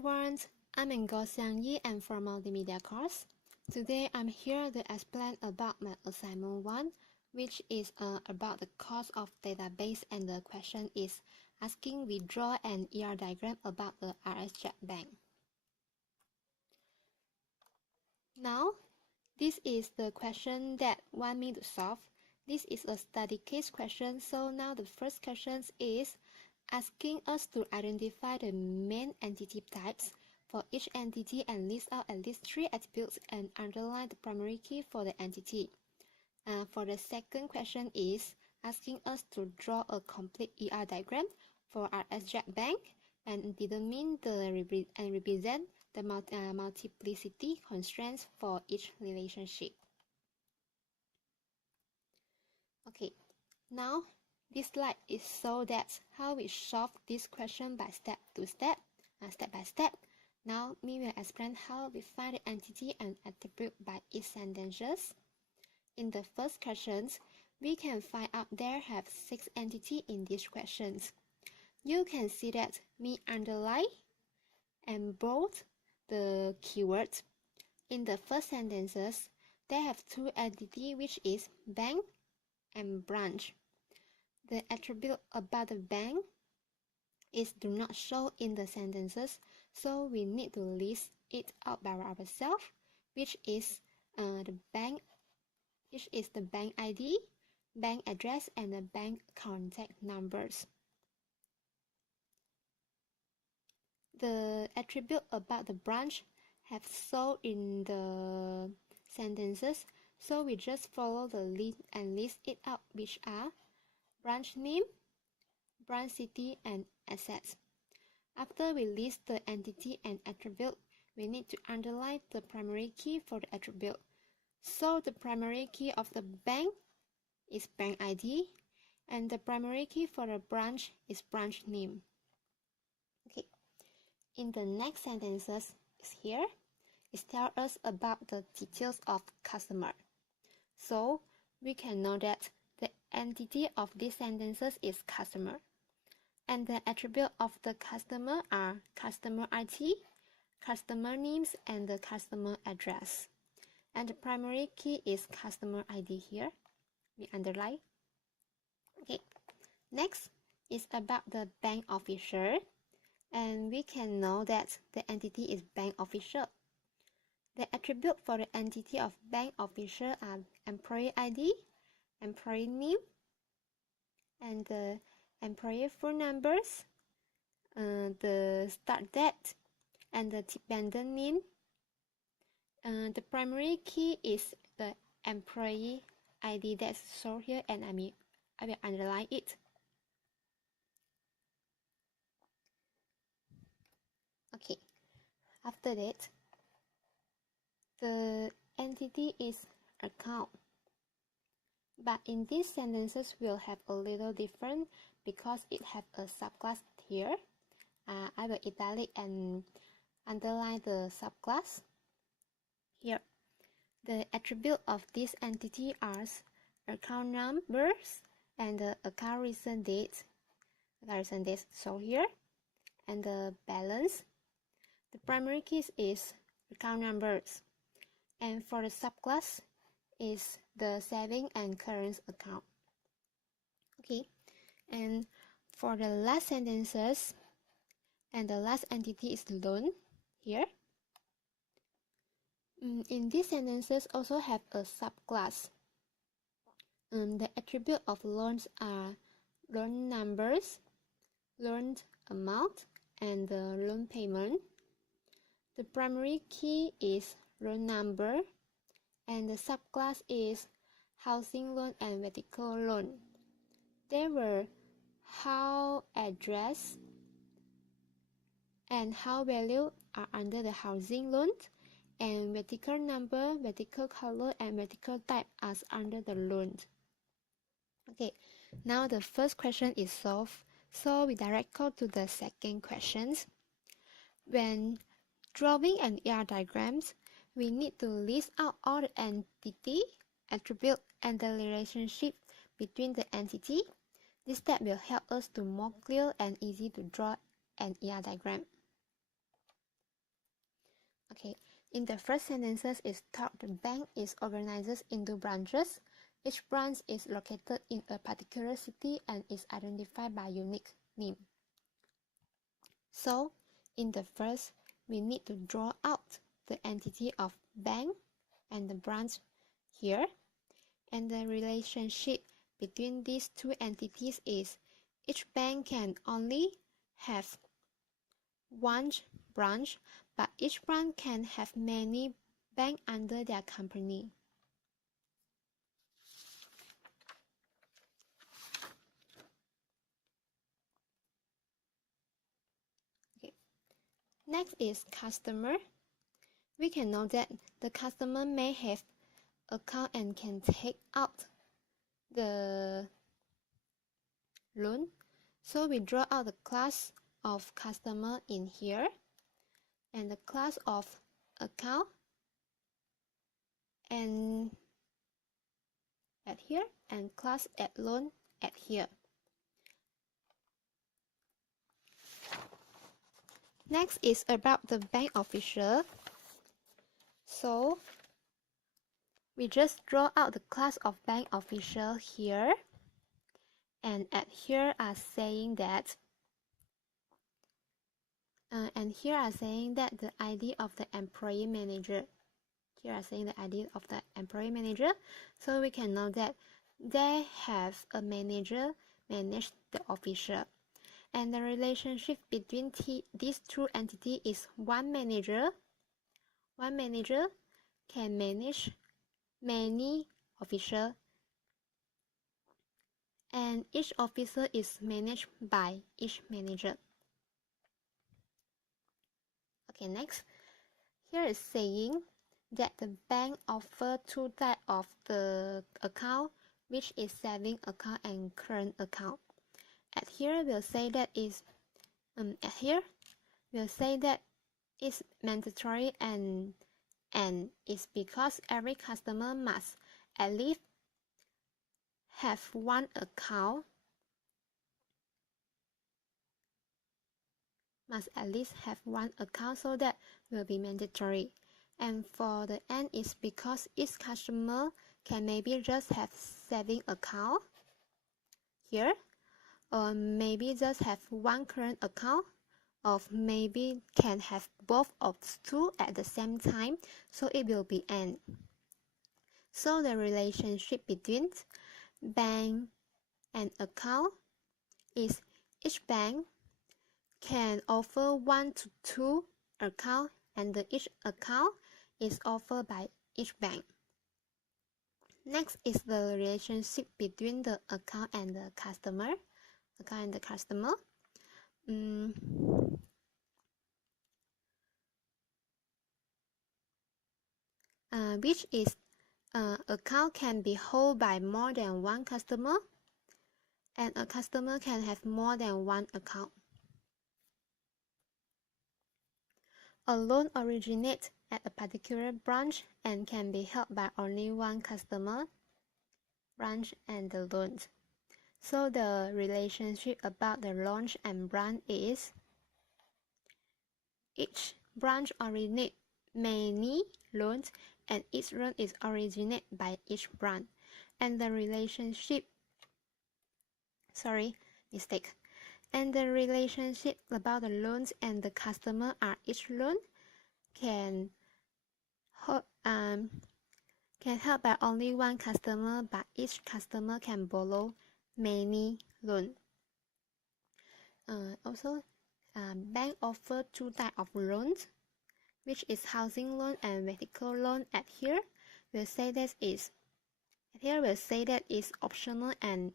everyone, I'm Ngo Xiangyi and from Multimedia course. Today I'm here to explain about my assignment 1, which is about the cost of database, and the question is asking we draw an ER diagram about the RXZ bank. Now, this is the question that want me to solve. This is a study case question, so now the first question is asking us to identify the main entity types for each entity and list out at least 3 attributes and underline the primary key for the entity. For the second question is asking us to draw a complete ER diagram for RXZ bank and determine and represent the multiplicity constraints for each relationship. Okay, now this slide is so that how we solve this question by step by step. Now we will explain how we find the entity and attribute by each sentences. In the first questions, we can find out there have 6 entities in these questions. You can see that we underline and bold the keywords. In the first sentences, they have 2 entities, which is bank and branch. The attribute about the bank is do not show in the sentences, so we need to list it out by ourselves, which is the bank ID, bank address, and the bank contact numbers. The attribute about the branch have shown in the sentences, so we just follow the list and list it out, which are branch name, branch city, and assets. After we list the entity and attribute, we need to underline the primary key for the attribute. So the primary key of the bank is bank ID, and the primary key for the branch is branch name. Okay. In the next sentences is here, it tells us about the details of customer. So we can know that the entity of these sentences is customer, and the attribute of the customer are customer ID, customer names, and the customer address. And the primary key is customer ID here. We underline. Okay. Next is about the bank officer, and we can know that the entity is bank officer. The attribute for the entity of bank officer are employee ID, employee name, and the employee phone numbers, the start date, and the dependent name. The primary key is the employee ID that's shown here, and I will underline it. Okay, after that, the entity is account. But in these sentences, we'll have a little different because it have a subclass here. I will italic and underline the subclass. Here, the attribute of this entity are account numbers and the account recent date. The recent date shown here, and the balance. The primary key is account numbers, and for the subclass is the saving and current account. Okay, and for the last sentences, and the last entity is loan here. In these sentences also have a subclass. The attribute of loans are loan numbers, loan amount, and the loan payment. The primary key is loan number, and the subclass is housing loan and vehicle loan. There were house address and house value are under the housing loan, and vehicle number, vehicle color, and vehicle type are under the loan. Okay, now the first question is solved, so we direct go to the second questions. When drawing an ER diagrams, we need to list out all the entity, attribute, and the relationship between the entity. This step will help us to more clear and easy to draw an ER diagram. In the first sentences is taught the bank is organized into branches. Each branch is located in a particular city and is identified by unique name. So, in the first, we need to draw out the entity of bank and the branch here. And the relationship between these two entities is each bank can only have one branch, but each branch can have many banks under their company. Okay. Next is customer. We can know that the customer may have account and can take out the loan. So we draw out the class of customer in here and the class of account and at here and class at loan at here. Next is about the bank official. So we just draw out the class of bank official here and at here are saying that the ID of the employee manager. Here are saying the ID of the employee manager. So we can know that they have a manager manage the official. And the relationship between these two entities is one manager can manage many officers, and each officer is managed by each manager. Okay, next. Here is saying that the bank offers two types of the account, which is saving account and current account. At here we'll say that is it's mandatory and it's because every customer must at least have one account. So that will be mandatory. And for the N is because each customer can maybe just have saving account here, or maybe just have one current account, or maybe can have both of two at the same time, so it will be N. So the relationship between bank and account is each bank can offer 1 to 2 accounts and each account is offered by each bank. Next is the relationship between the account and the customer. Which is account can be held by more than one customer, and a customer can have more than one account. A loan originates at a particular branch and can be held by only one customer, branch, and the loan. So the relationship about the loan and branch is each branch originates many loans and each loan is originated by each branch. And the relationship And the relationship about the loans and the customer are each loan can held by only one customer, but each customer can borrow many loans. Bank offer two types of loans, which is housing loan and vehicle loan. At here, we'll say that is optional and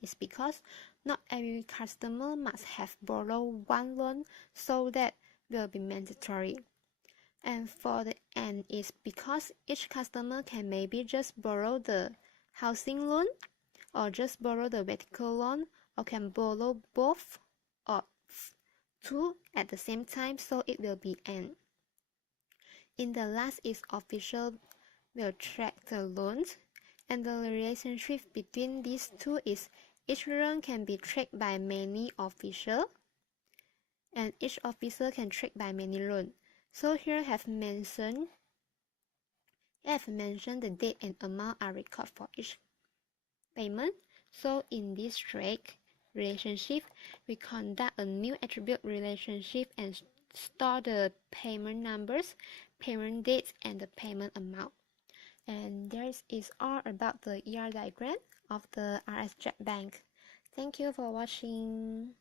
it's because not every customer must have borrowed one loan, so that will be mandatory. And for the N is because each customer can maybe just borrow the housing loan or just borrow the vehicle loan, or can borrow both or two at the same time, so it will be N. In the last is official will track the loans, and the relationship between these two is each loan can be tracked by many officials, and each officer can track by many loans. So here I have mentioned the date and amount are recorded for each payment. So in this track relationship, we conduct a new attribute relationship and store the payment numbers, payment dates, and the payment amount. And this is all about the ER diagram of the RXZ bank. Thank you for watching.